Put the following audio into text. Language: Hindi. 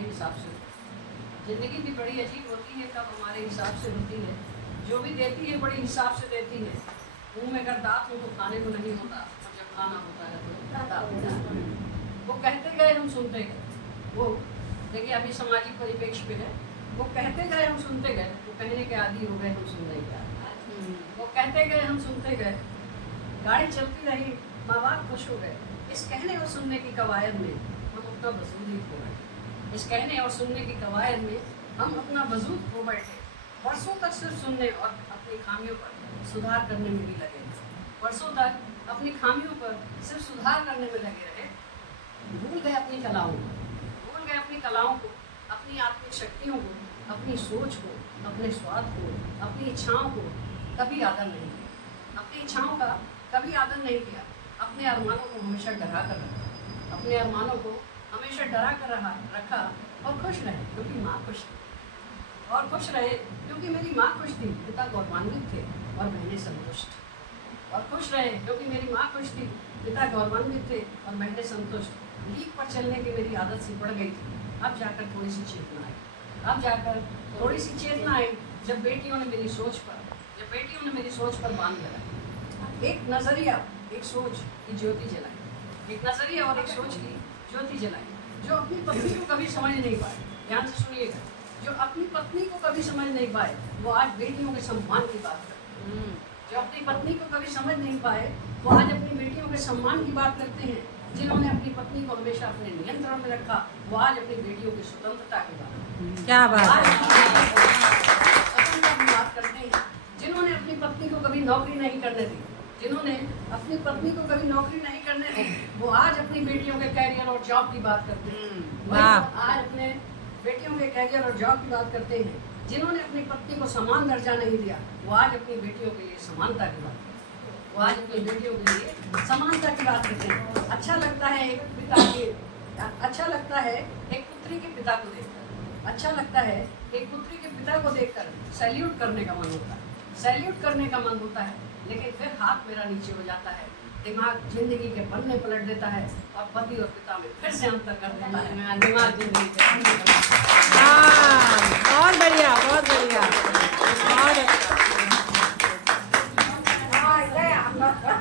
हमारे हिसाब से। ज़िंदगी भी बड़ी अजीब होती है, कब हमारे हिसाब से होती है। जो भी देती है बड़ी हिसाब से देती है। मुँह में अगर दांत हो तो खाने को नहीं होता, और जब खाना होता है तो दांत होता है। वो कहते गए हम सुनते गए। वो देखिए अभी सामाजिक परिप्रेक्ष्य पे है। वो कहते गए हम सुनते गए, वो कहने के आदी हो गए हम सुनने के आदी। वो कहते गए हम सुनते गए, गाड़ी चलती रही, माँ बाप खुश हो गए। इस कहने और सुनने की कवायद में हम अपना वजूद ही खो बैठे। इस कहने और सुनने की कवायद में हम अपना वजूद खो बैठे। वर्षों तक सिर्फ सुनने और अपनी खामियों पर सुधार करने में भी लगे। वर्षों तक अपनी खामियों पर सिर्फ सुधार करने में लगे रहे। भूल गए अपनी कलाओं को, भूल गए अपनी कलाओं को, अपनी आत्मिक शक्तियों को, अपनी सोच को, अपने स्वाद को, अपनी इच्छाओं को कभी आदर नहीं किया। अपनी इच्छाओं का कभी आदर नहीं किया। अपने अरमानों को हमेशा डरा कर रखा। अपने अरमानों को हमेशा डरा कर रखा और खुश रहे क्योंकि माँ खुश थी। और खुश रहे क्योंकि मेरी माँ खुश थी, पिता गौरवान्वित थे और बहनें संतुष्ट। और खुश रहे क्योंकि मेरी माँ खुश थी, पिता गौरवान्वित थे और बहनें संतुष्ट। लीक पर चलने की मेरी आदत सी पड़ गई थी। अब जाकर थोड़ी सी चेतना आई। अब जाकर थोड़ी सी चेतना आई जब बेटियों ने मेरी सोच पर बांध लगाई। एक नज़रिया, एक सोच की ज्योति जलाई। एक नज़रिया और एक सोच की ज्योति जलाई। जो अपनी पत्नी को कभी समझ नहीं पाए, ध्यान से सुनिएगा, जो अपनी पत्नी को कभी समझ नहीं पाए वो आज बेटियों के सम्मान की बात करते हैं। जो अपनी पत्नी को कभी समझ नहीं पाए वो आज अपनी बेटियों के सम्मान की बात करते हैं। जिन्होंने अपनी पत्नी को हमेशा अपने नियंत्रण में रखा वो आज अपनी बेटियों की स्वतंत्रता की बात, क्या बात है। स्वतंत्रता की बात करते हैं। जिन्होंने अपनी पत्नी को कभी नौकरी नहीं करने दी, जिन्होंने अपनी पत्नी को कभी नौकरी नहीं करने दी, वो आज अपनी बेटियों के कैरियर और जॉब की बात करते हैं। आज अपने बेटियों के कैरियर और जॉब की बात करते हैं। जिन्होंने अपनी पत्नी को समान दर्जा नहीं दिया वो आज अपनी बेटियों के लिए समानता की बात, वो आज अपनी बेटियों के लिए समानता की बात करते हैं। अच्छा लगता है एक पुत्री के पिता को देखकर, अच्छा लगता है एक पुत्री के पिता को देखकर सैल्यूट करने का मन होता है, सैल्यूट करने का मन होता है। लेकिन फिर हाथ मेरा नीचे हो जाता है, दिमाग जिंदगी के पन्ने पलट देता है और पति और पिता में फिर से अंतर कर देता है। दिमाग जिंदगी के पन्ने पलट देता है। बहुत बढ़िया, बहुत बढ़िया, बहुत अच्छा।